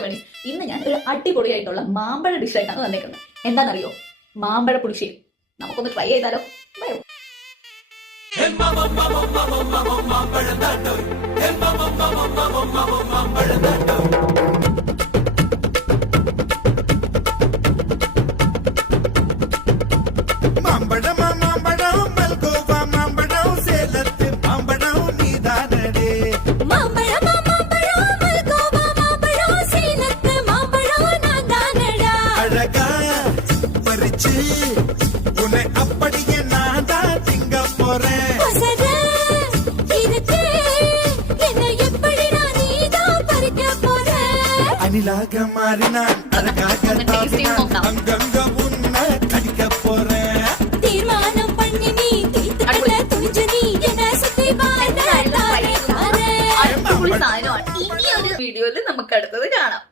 നമസ്തേ മണി. ഇന്ന് ഞാൻ ഒരു അടിപൊളിയായിട്ടുള്ള മാമ്പഴ ഡിഷായിട്ടാണ് വന്നേക്കുന്നത്. എന്താണെന്നറിയോ? മാമ്പഴ പുളിശ്ശേരി. നമുക്കൊന്ന് ട്രൈ ചെയ്താലോ? വരൂ. உன்னை அப்படியே நான் தான் திங்க போறேன். அணிலாக மாறினான் அழகாக அங்கங்க உன்னை கடிக்க போறேன். தீர்மானம் பண்ணி நீ துணிஞ்சு நீ என்ன சுத்தி ഇനി ഒരു വീഡിയോയിൽ നമുക്ക് അടുത്തത് കാണാം.